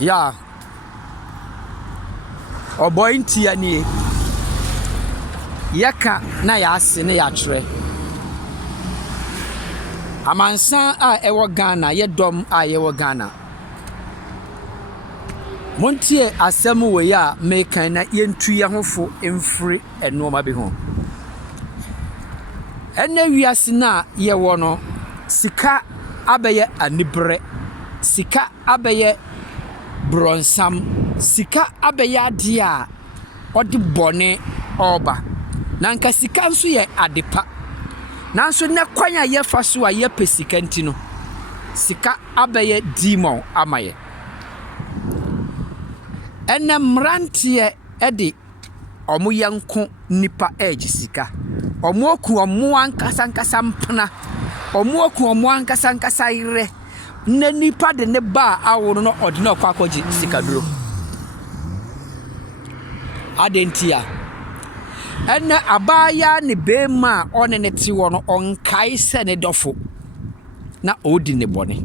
Ya. Oboy ntia nie. Yaka na ya ase ne ya twere. Amansan a ewo Ghana, ye dom a ye wo Ghana. Montie asem wo ya mekan na yentu ye hofo emfiri enoma bi ho. Ene wiase na ye wo no sika abeye anibre, sika abeye bronsam, sika abeye ade a odi bone oba. Na nka sika nso ye adepa. Nanso ne kwanya ye fa so a ye pesika ntino. Sika abeye demon amaye. Ene mrantie ede omo yanko nipa age sika. Omo oku omo ankasa mpana. Omo oku omo ankasa ire. Ne nipa de ne ba aworo no ode na kwakoji sika duro. Adentia. Ene abaya ne bema one ne ti wo no onkai se ne dofo. Na odi ne bone.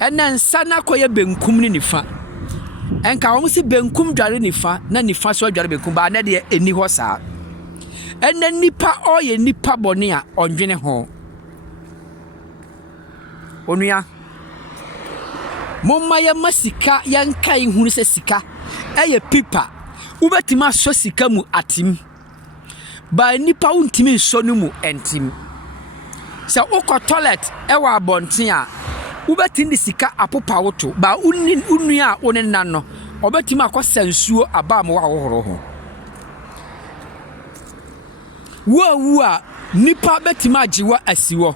Ene nsa na koye benkum ni nifa. Enka wo si benkum dware nifa na nifa so dware benkum ba na de eni ho saa. Ene nipa oye nipa bone a ondwene ho. Onua. Momma ya masika yankai hunu se sika. Eye pipa. Ubetima so sika mu atim. Ba nipa untimi so no mu entim. Se ukọ toilet ewa abonten a ubetindi sika apopa woto ba unua onenna no obetima akosa nsuo aba mo ahohoro ho. Wo a nipa betima agiwa asiwo.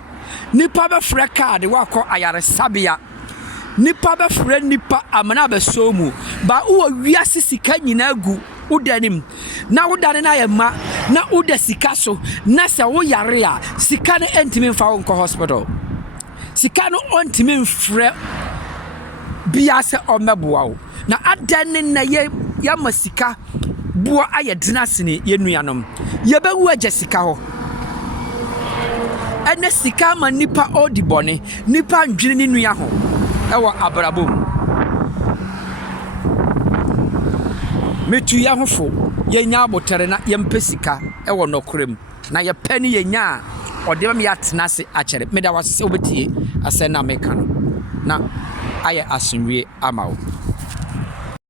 Nipa be frɛ card wakɔ ayaresabea. Nipa be frɛ nipa amana be so mu ba wo wiase sika nyina gu udanim na udane na yema na uda sika so na se wo yare a sika no entimi mfa wo hospital. Sika no ontimi mfrɛ bia se omeboa wo na adane na ye masika bua ayedena sene ye nuanom ye bewu agye sika ho. Ene sika ma nipa odi bone nipa ndwene ni nua ho ewo abrabom. Metu ya hofo ye nya abotere na ye mpesika ewo nokrem na ye pani ye nya ode me atena se akere me da wase obetie ase na meka no na aye asonwie amawo.